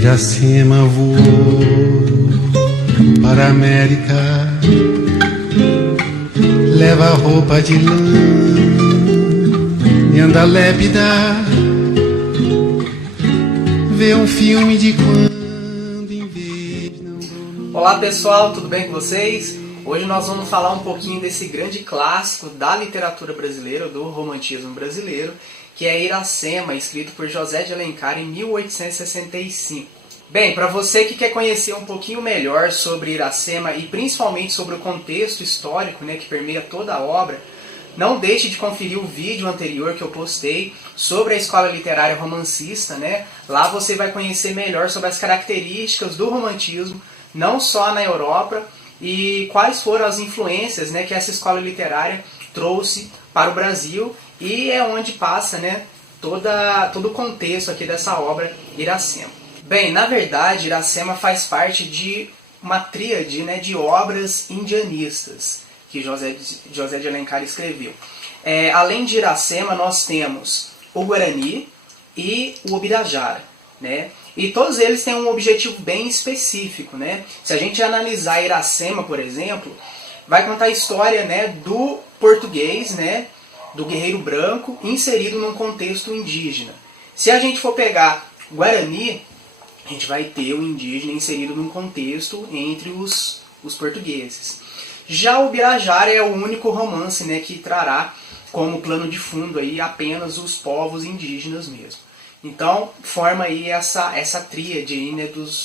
Iracema voou para a América, leva roupa de lã e anda lépida, vê um filme de quando em vez não... Olá pessoal, tudo bem com vocês? Hoje nós vamos falar um pouquinho desse grande clássico da literatura brasileira, do romantismo brasileiro, que é Iracema, escrito por José de Alencar em 1865. Bem, para você que quer conhecer um pouquinho melhor sobre Iracema e principalmente sobre o contexto histórico, que permeia toda a obra, não deixe de conferir o vídeo anterior que eu postei sobre a escola literária romancista. Lá você vai conhecer melhor sobre as características do romantismo, não só na Europa, e quais foram as influências que essa escola literária trouxe para o Brasil, e é onde passa todo o contexto aqui dessa obra Iracema. Bem, na verdade, Iracema faz parte de uma tríade de obras indianistas que José de Alencar escreveu. Além de Iracema, nós temos o Guarani e o Ubirajara. E todos eles têm um objetivo bem específico. Se a gente analisar Iracema, por exemplo, vai contar a história do português, do guerreiro branco, inserido num contexto indígena. Se a gente for pegar Guarani, a gente vai ter o indígena inserido num contexto entre os portugueses. Já o Ubirajara é o único romance que trará como plano de fundo aí apenas os povos indígenas mesmo. Então, forma aí essa tríade aí,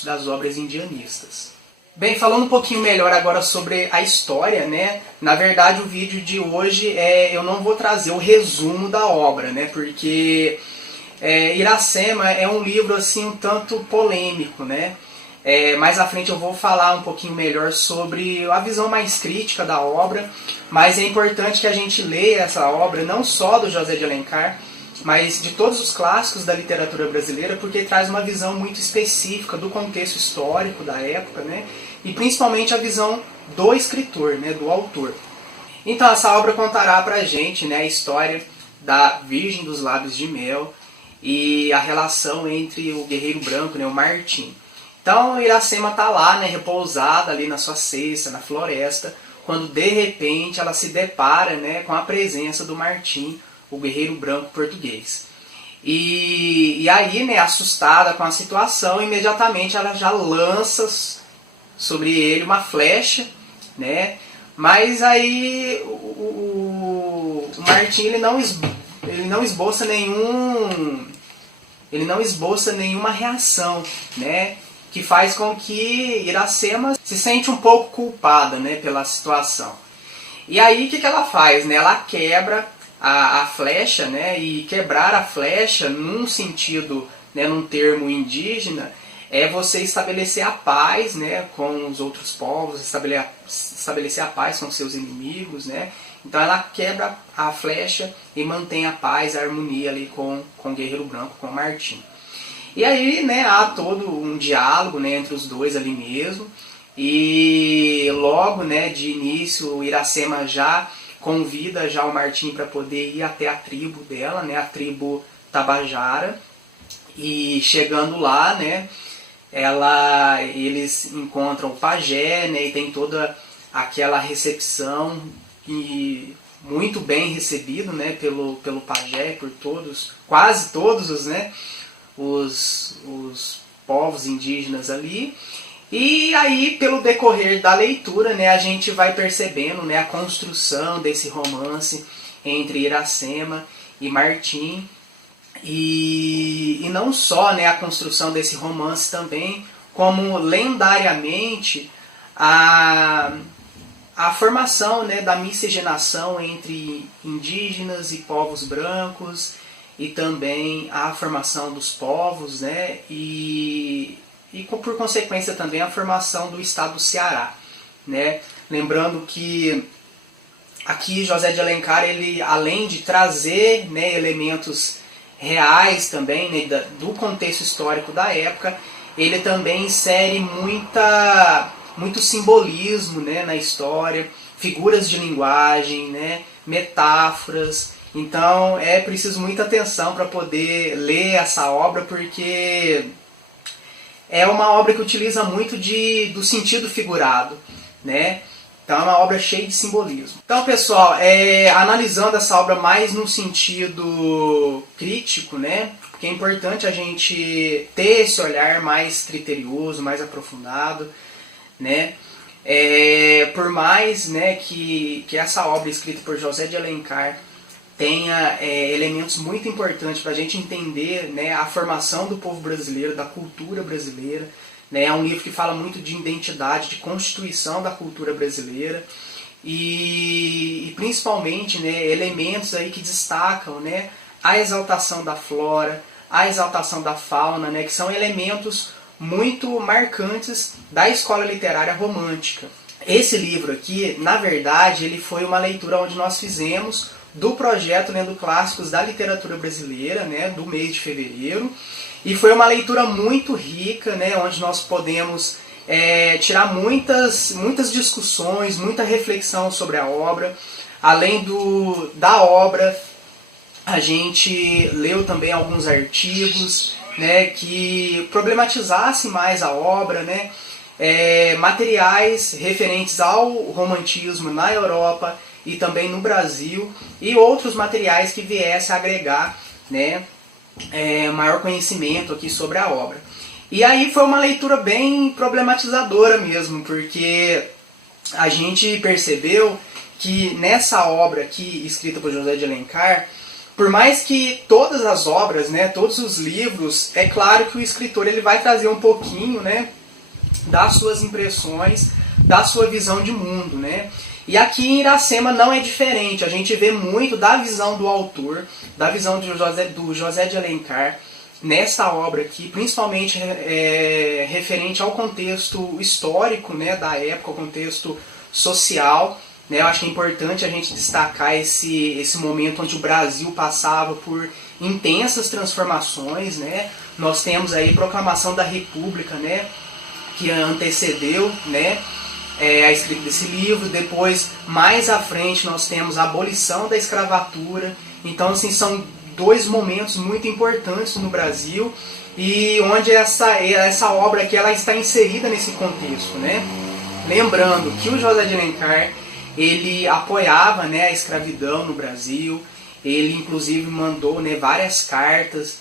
das obras indianistas. Bem, falando um pouquinho melhor agora sobre a história, na verdade o vídeo de hoje eu não vou trazer o resumo da obra, porque Iracema é um livro assim um tanto polêmico, mais à frente eu vou falar um pouquinho melhor sobre a visão mais crítica da obra, mas é importante que a gente leia essa obra não só do José de Alencar, mas de todos os clássicos da literatura brasileira, porque traz uma visão muito específica do contexto histórico da época, e principalmente a visão do escritor, do autor. Então essa obra contará pra gente a história da Virgem dos Lábios de Mel e a relação entre o guerreiro branco, o Martim. Então Iracema está lá, repousada ali na sua cesta, na floresta, quando de repente ela se depara com a presença do Martim, o guerreiro branco português. E aí, assustada com a situação, imediatamente ela já lança sobre ele uma flecha, mas aí o Martim ele não esboça nenhuma reação, que faz com que Iracema se sente um pouco culpada, pela situação. E aí o que ela faz? Ela quebra a flecha, e quebrar a flecha num sentido, num termo indígena, é você estabelecer a paz com os outros povos, estabelecer a paz com seus inimigos. Então ela quebra a flecha e mantém a paz, a harmonia ali com o guerreiro branco, com o Martim. E aí há todo um diálogo entre os dois ali mesmo, e logo de início Iracema já convida já o Martim para poder ir até a tribo dela, a tribo Tabajara, e chegando lá, eles encontram o pajé, e tem toda aquela recepção, e muito bem recebido pelo pajé, por todos, quase todos os povos indígenas ali. E aí, pelo decorrer da leitura, a gente vai percebendo a construção desse romance entre Iracema e Martim. E não só a construção desse romance também, como lendariamente a formação da miscigenação entre indígenas e povos brancos, e também a formação dos povos, e por consequência também a formação do estado do Ceará. Lembrando que aqui José de Alencar, ele, além de trazer elementos reais também, do contexto histórico da época, ele também insere muito simbolismo na história, figuras de linguagem, metáforas. Então é preciso muita atenção para poder ler essa obra, porque é uma obra que utiliza muito do sentido figurado, né? Então é uma obra cheia de simbolismo. Então, pessoal, analisando essa obra mais no sentido crítico, né? Porque é importante a gente ter esse olhar mais criterioso, mais aprofundado, né? Por mais, né, que essa obra escrita por José de Alencar tenha elementos muito importantes para a gente entender, né, a formação do povo brasileiro, da cultura brasileira. É um livro que fala muito de identidade, de constituição da cultura brasileira e principalmente, né, elementos aí que destacam, né, a exaltação da flora, a exaltação da fauna, né, que são elementos muito marcantes da escola literária romântica. Esse livro aqui, na verdade, ele foi uma leitura onde nós fizemos do projeto Lendo Clássicos da Literatura Brasileira, né, do mês de fevereiro. E foi uma leitura muito rica, né, onde nós podemos tirar muitas discussões, muita reflexão sobre a obra. Além da obra, a gente leu também alguns artigos, né, que problematizassem mais a obra, né, materiais referentes ao romantismo na Europa e também no Brasil, e outros materiais que viessem a agregar, né, maior conhecimento aqui sobre a obra. E aí foi uma leitura bem problematizadora mesmo, porque a gente percebeu que nessa obra aqui, escrita por José de Alencar, por mais que todas as obras, né, todos os livros, é claro que o escritor ele vai trazer um pouquinho, né, das suas impressões, da sua visão de mundo, né? E aqui em Iracema não é diferente, a gente vê muito da visão do autor, da visão do José de Alencar, nessa obra aqui, principalmente referente ao contexto histórico, né, da época, ao contexto social, né? Eu acho que é importante a gente destacar esse momento onde o Brasil passava por intensas transformações, né? Nós temos aí a proclamação da República, né, que antecedeu, né, a escrita desse livro. Depois, mais à frente, nós temos a abolição da escravatura. Então, assim, são dois momentos muito importantes no Brasil e onde essa obra aqui ela está inserida nesse contexto, né? Lembrando que o José de Alencar ele apoiava, né, a escravidão no Brasil. Ele inclusive mandou, né, várias cartas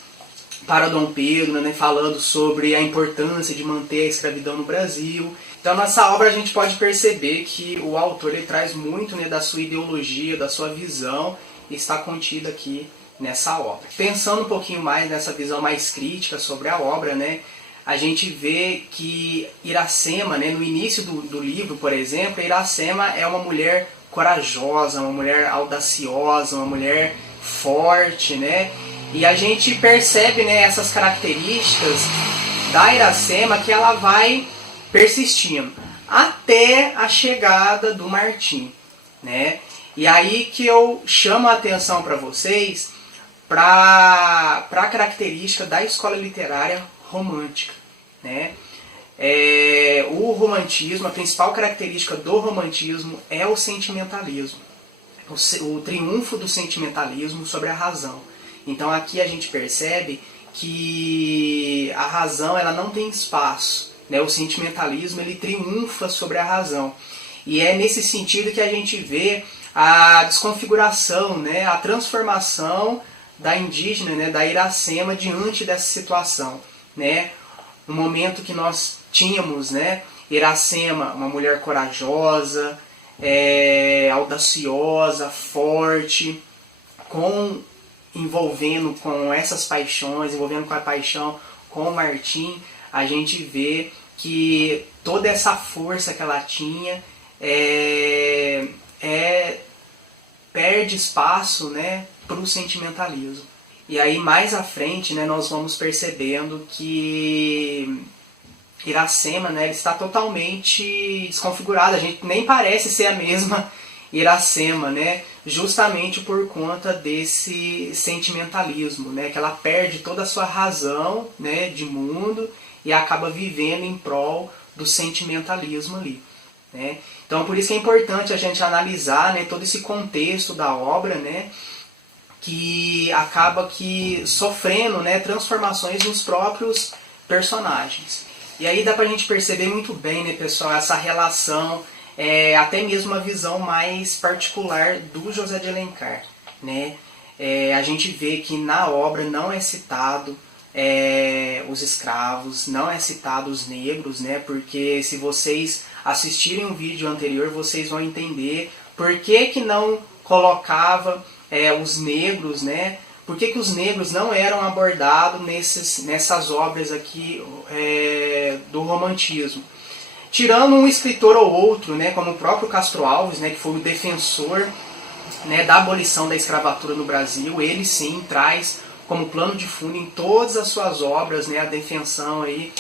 para Dom Pedro, né, falando sobre a importância de manter a escravidão no Brasil. Então nessa obra a gente pode perceber que o autor ele traz muito, né, da sua ideologia, da sua visão, e está contida aqui nessa obra. Pensando um pouquinho mais nessa visão mais crítica sobre a obra, né, a gente vê que Iracema, né, no início do livro, por exemplo, Iracema é uma mulher corajosa, uma mulher audaciosa, uma mulher forte, né? E a gente percebe, né, essas características da Iracema que ela vai persistindo até a chegada do Martim, né? E aí que eu chamo a atenção para vocês para a característica da escola literária romântica, né? O romantismo, a principal característica do romantismo é o sentimentalismo, o triunfo do sentimentalismo sobre a razão. Então aqui a gente percebe que a razão ela não tem espaço, né? O sentimentalismo ele triunfa sobre a razão. E é nesse sentido que a gente vê a desconfiguração, né? A transformação da indígena, né? Da Iracema diante dessa situação, né? No momento que nós tínhamos, né, Iracema, uma mulher corajosa, audaciosa, forte, envolvendo com essas paixões, envolvendo com a paixão com o Martim, a gente vê que toda essa força que ela tinha perde espaço, né, para o sentimentalismo. E aí mais à frente, né, nós vamos percebendo que Iracema, né, ele está totalmente desconfigurada, a gente nem parece ser a mesma Iracema, né, justamente por conta desse sentimentalismo, né, que ela perde toda a sua razão, né, de mundo e acaba vivendo em prol do sentimentalismo ali, né. Então por isso que é importante a gente analisar, né, todo esse contexto da obra, né, que acaba sofrendo, né, transformações nos próprios personagens. E aí dá pra gente perceber muito bem, né, pessoal, essa relação, até mesmo uma visão mais particular do José de Alencar, né? A gente vê que na obra não é citado os escravos, não é citado os negros, né? Porque se vocês assistirem um vídeo anterior, vocês vão entender por que não colocava os negros, né? Por que os negros não eram abordados nessas obras aqui do romantismo? Tirando um escritor ou outro, né, como o próprio Castro Alves, né, que foi o defensor, né, da abolição da escravatura no Brasil, ele sim traz como plano de fundo em todas as suas obras, né, a defensão aí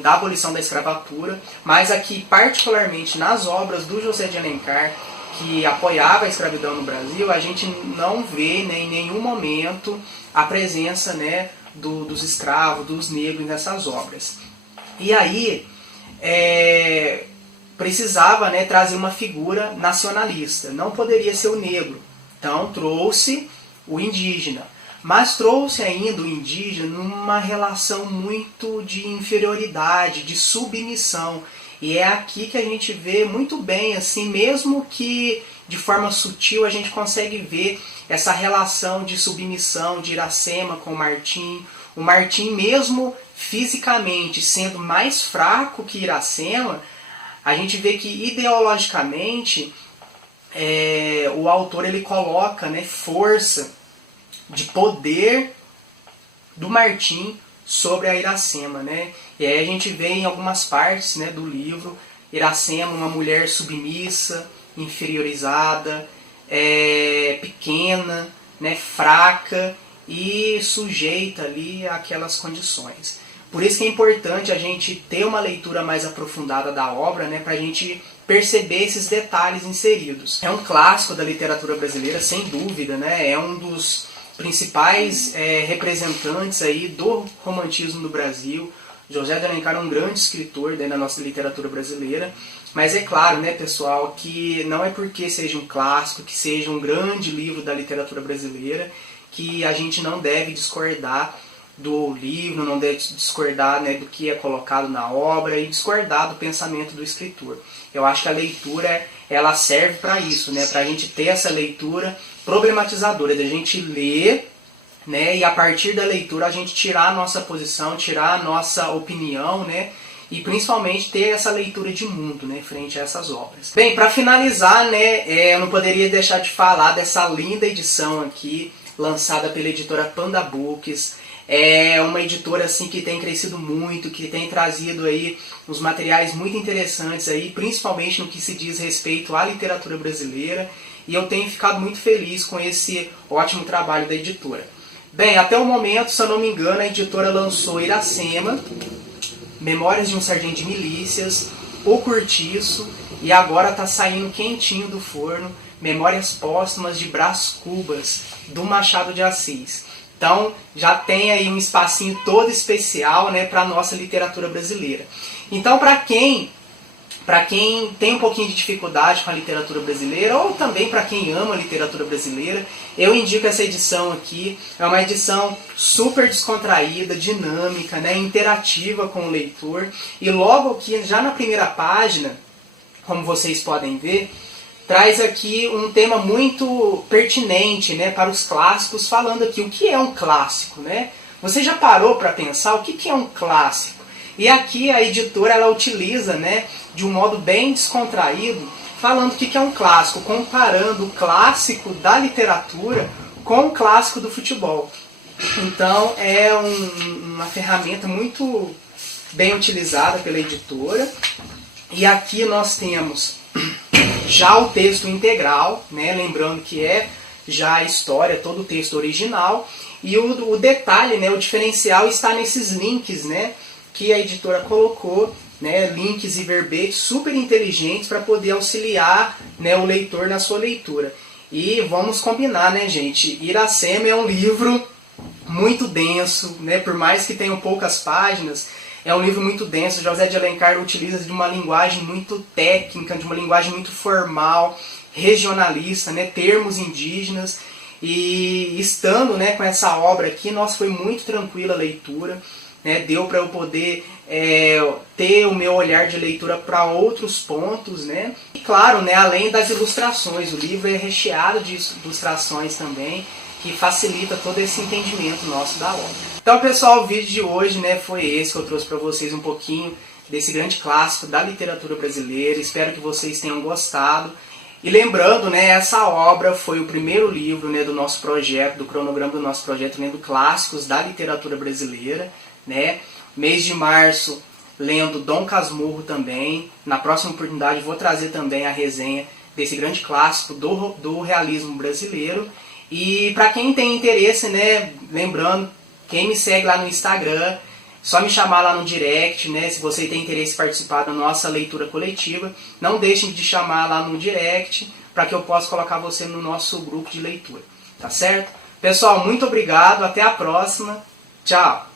da abolição da escravatura, mas aqui particularmente nas obras do José de Alencar, que apoiava a escravidão no Brasil, a gente não vê, né, em nenhum momento a presença, né, dos escravos, dos negros nessas obras. E aí precisava, né, trazer uma figura nacionalista, não poderia ser o negro, então trouxe o indígena, mas trouxe ainda o indígena numa relação muito de inferioridade, de submissão. E é aqui que a gente vê muito bem, assim, mesmo que de forma sutil, a gente consegue ver essa relação de submissão de Iracema com o Martim. O Martim, mesmo fisicamente sendo mais fraco que Iracema, a gente vê que ideologicamente o autor ele coloca, né, força de poder do Martim sobre a Iracema, né? E aí a gente vê em algumas partes, né, do livro Iracema, uma mulher submissa, inferiorizada, pequena, né, fraca e sujeita ali àquelas condições. Por isso que é importante a gente ter uma leitura mais aprofundada da obra, né, para a gente perceber esses detalhes inseridos. É um clássico da literatura brasileira, sem dúvida, né? É um dos principais representantes aí do romantismo no Brasil. José de Alencar é um grande escritor da nossa literatura brasileira, mas é claro, né, pessoal, que não é porque seja um clássico, que seja um grande livro da literatura brasileira, que a gente não deve discordar do livro, não deve discordar, né, do que é colocado na obra e discordar do pensamento do escritor. Eu acho que a leitura ela serve para isso, né, para a gente ter essa leitura problematizadora, da gente ler, né, e a partir da leitura a gente tirar a nossa posição, tirar a nossa opinião, né, e principalmente ter essa leitura de mundo, né, frente a essas obras. Bem, para finalizar, né, eu não poderia deixar de falar dessa linda edição aqui, lançada pela editora Panda Books. É uma editora assim que tem crescido muito, que tem trazido aí uns materiais muito interessantes aí, principalmente no que se diz respeito à literatura brasileira, e eu tenho ficado muito feliz com esse ótimo trabalho da editora. Bem, até o momento, se eu não me engano, a editora lançou Iracema, Memórias de um Sargento de Milícias, O Cortiço, e agora está saindo quentinho do forno, Memórias Póstumas de Brás Cubas, do Machado de Assis. Então já tem aí um espacinho todo especial, né, para a nossa literatura brasileira. Então para quem tem um pouquinho de dificuldade com a literatura brasileira, ou também para quem ama a literatura brasileira, eu indico essa edição aqui. É uma edição super descontraída, dinâmica, né, interativa com o leitor. E logo aqui, já na primeira página, como vocês podem ver, traz aqui um tema muito pertinente, né, para os clássicos, falando aqui o que é um clássico, né? Você já parou para pensar o que é um clássico? E aqui a editora ela utiliza, né, de um modo bem descontraído, falando o que é um clássico, comparando o clássico da literatura com o clássico do futebol. Então é uma ferramenta muito bem utilizada pela editora. E aqui nós temos já o texto integral, né? Lembrando que é já a história, todo o texto original, e o detalhe, né, o diferencial está nesses links, né, que a editora colocou, né, links e verbetes super inteligentes para poder auxiliar, né, o leitor na sua leitura. E vamos combinar, né, gente, Iracema é um livro muito denso, né, por mais que tenham poucas páginas, é um livro muito denso. José de Alencar utiliza de uma linguagem muito técnica, de uma linguagem muito formal, regionalista, né, termos indígenas. E estando, né, com essa obra aqui, nossa, foi muito tranquila a leitura. né? Deu para eu poder ter o meu olhar de leitura para outros pontos, né? E claro, né, além das ilustrações, o livro é recheado de ilustrações também, que facilita todo esse entendimento nosso da obra. Então, pessoal, o vídeo de hoje, né, foi esse que eu trouxe para vocês um pouquinho desse grande clássico da literatura brasileira. Espero que vocês tenham gostado. E lembrando, né, essa obra foi o primeiro livro, né, do nosso projeto, do cronograma do nosso projeto, lendo clássicos da literatura brasileira, né? Mês de março, lendo Dom Casmurro também. Na próxima oportunidade vou trazer também a resenha desse grande clássico do realismo brasileiro. E para quem tem interesse, né, lembrando, quem me segue lá no Instagram, só me chamar lá no direct, né, se você tem interesse em participar da nossa leitura coletiva, não deixem de chamar lá no direct para que eu possa colocar você no nosso grupo de leitura, tá certo? Pessoal, muito obrigado, até a próxima, tchau!